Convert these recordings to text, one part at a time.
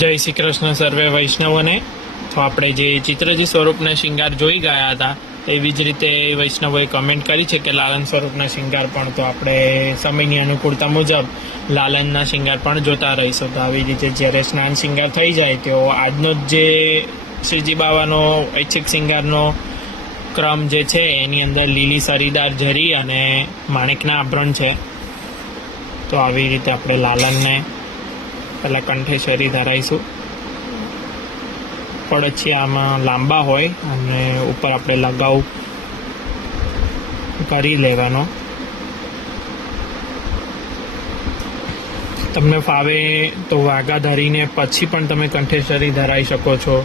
જય શ્રી કૃષ્ણ સર્વે વૈષ્ણવોને। તો આપણે જે ચિત્રજી સ્વરૂપના શિંગાર જોઈ ગયા હતા એવી જ રીતે વૈષ્ણવોએ કમેન્ટ કરી છે કે લાલન સ્વરૂપના શિંગાર પણ, તો આપણે સમયની અનુકૂળતા મુજબ લાલનના શિંગાર પણ જોતા રહીશું। તો આવી રીતે જ્યારે સ્નાન શિંગાર થઈ જાય તો આજનો જ જે શ્રીજી બાવાનો ઐચ્છિક શિંગારનો ક્રમ જે છે એની અંદર લીલી સરીદાર જરી અને માણેકના આભરણ છે। તો આવી રીતે આપણે લાલનને પહેલાં કંઠેશ્વરી ધરાવીશું। પડછિયામાં લાંબા હોય અને ઉપર આપણે લગાવ કરી લેવાનો। તમને ફાવે તો વાઘા ધરીને પછી પણ તમે કંઠેશ્વરી ધરાવી શકો છો।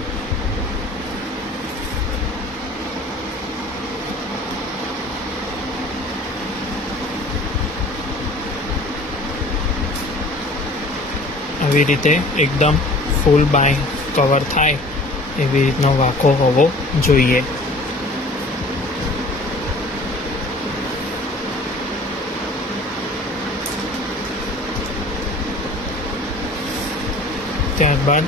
આવી રીતે એકદમ ફૂલ બાય કવર થાય એવી રીતનો વાંકો હોવો જોઈએ। ત્યારબાદ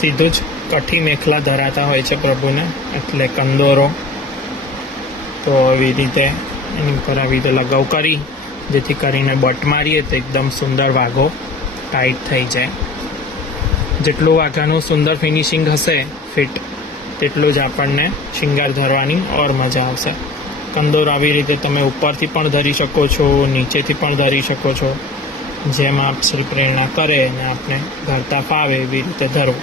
સીધું જ કઠી મેખલા ધરાતા હોય છે પ્રભુને, એટલે કંદોરો। તો આવી રીતે એની ઉપર આવી રીતે લગાવ કરી જેથી કરીને બટ મારીએ તો એકદમ સુંદર વાઘો ટાઈટ થઈ જાય। જેટલું વાઘાનું સુંદર ફિનિશિંગ હશે ફિટ, તેટલું જ આપણને શિંગાર ધરવાની ઓર મજા આવશે। કંદોર આવી રીતે તમે ઉપરથી પણ ધરી શકો છો, નીચેથી પણ ધરી શકો છો, જેમ આપ શ્રી પ્રેરણા કરે અને આપને ધરતા ફાવે એવી રીતે ધરવું।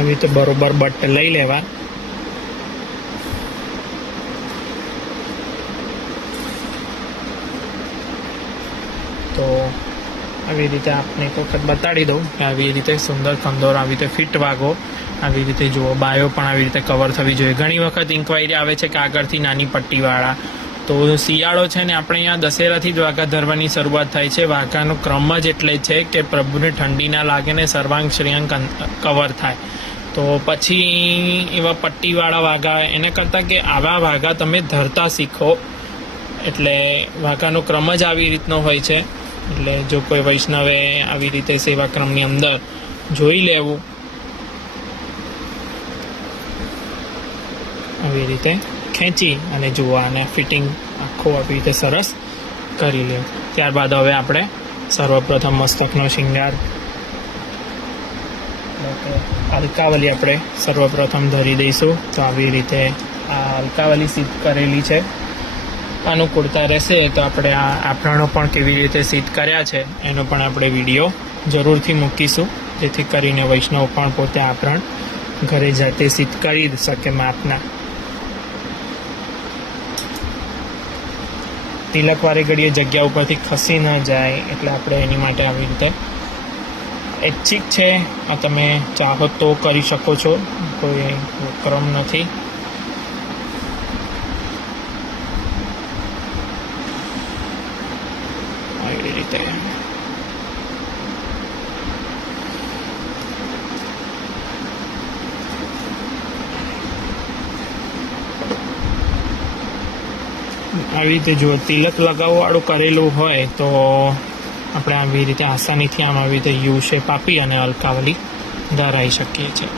આવી રીતે બરોબર બટ લઈ લેવા। તો આવી રીતે આપને એક વખત બતાડી દઉં કે આવી રીતે સુંદર કંદોર આવી રીતે ફિટ વાગો આવી રીતે જુઓ। બાયો પણ આવી રીતે કવર થવી જોઈએ। ઘણી વખત ઇન્ક્વાયરી આવે છે કે આગળથી નાની પટ્ટીવાળા, તો શિયાળો છે ને આપણે અહીંયા દશેરાથી જ વાઘા ધરવાની શરૂઆત થાય છે। વાઘાનો ક્રમ જ એટલે છે કે પ્રભુને ઠંડી ના લાગે ને સર્વાંગ શ્રેયાંગ કવર થાય। તો પછી એવા પટ્ટીવાળા વાઘા એના કરતાં કે આવા વાઘા તમે ધરતા શીખો, એટલે વાઘાનો ક્રમ જ આવી રીતનો હોય છે। એટલે જો કોઈ વૈષ્ણવે આવી રીતે સેવાક્રમની અંદર જોઈ લેવું, આવી રીતે ખેંચી અને જુઓ અને ફિટિંગ આખું આવી રીતે સરસ કરી લે। ત્યારબાદ હવે આપણે સર્વપ્રથમ મસ્તકનો શિંગાર અલકાવલી આપણે સર્વપ્રથમ ધરી દઈશું। તો આવી રીતે આ અલકાવલી સિદ્ધ કરેલી છે। અનુકૂળતા રહેશે તો આપણે આ આભરણો પણ કેવી રીતે સિદ્ધ કર્યા છે એનો પણ આપણે વિડીયો જરૂરથી મૂકીશું, જેથી કરીને વૈષ્ણવ પણ પોતે આભરણ ઘરે જાતે સિદ્ધ કરી શકે માપના। તિલકવાળી ઘડીએ જગ્યા ઉપરથી ખસી ન જાય એટલે આપણે એની માટે આવી રીતે ઐચ્છિક છે, આ તમે ચાહો તો કરી શકો છો, કોઈ ક્રમ નથી। આવી રીતે જુઓ, તિલક લગાવવાળું કરેલું હોય તો આપણે આવી રીતે આસાનીથી આમ આવી રીતે યુ શેપ આપી અને અલકાવલી ધરાવી શકીએ છીએ।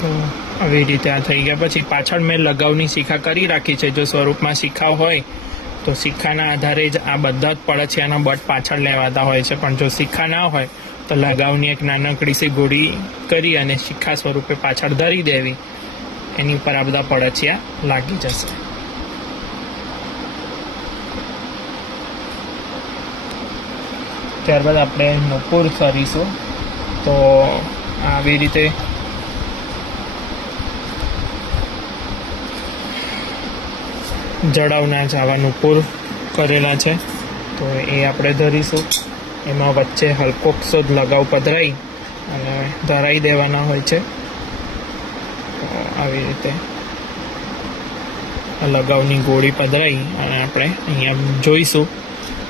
તો આવી રીતે આ થઈ ગયા પછી પાછળ મેં લગાવની શિખા કરી રાખી છે। જો સ્વરૂપમાં શિખા હોય તો શિખાના આધારે જ આ બધા જ પડછિયાના બટ પાછળ લેવાતા હોય છે, પણ જો શિખા ના હોય તો લગાવની એક નાનકડી સી ગોળી કરી અને શિખા સ્વરૂપે પાછળ ધરી દેવી, એની ઉપર આ બધા પડછિયા લાગી જશે। ત્યારબાદ આપણે નુપુર કરીશું. તો આવી રીતે જડાવના જ આવા નુપુર કરેલા છે. તો એ આપણે ધરીશું. એમાં વચ્ચે હલકોક્ષો જ લગાવ પધરાઈ અને ધરાઈ દેવાના હોય છે. તો આવી રીતે લગાવની ગોળી પધરાઈ અને આપણે અહીંયા જોઈશું.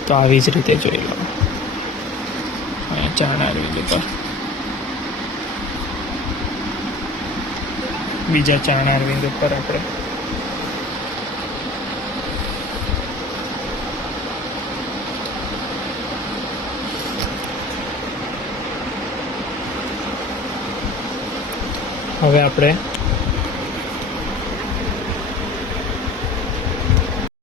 તો આવી જ રીતે જોઈ લો. ચારણા અરવિંદ ઉપર બીજા ચારણા અરવિંદ ઉપર આપણે હવે આપણે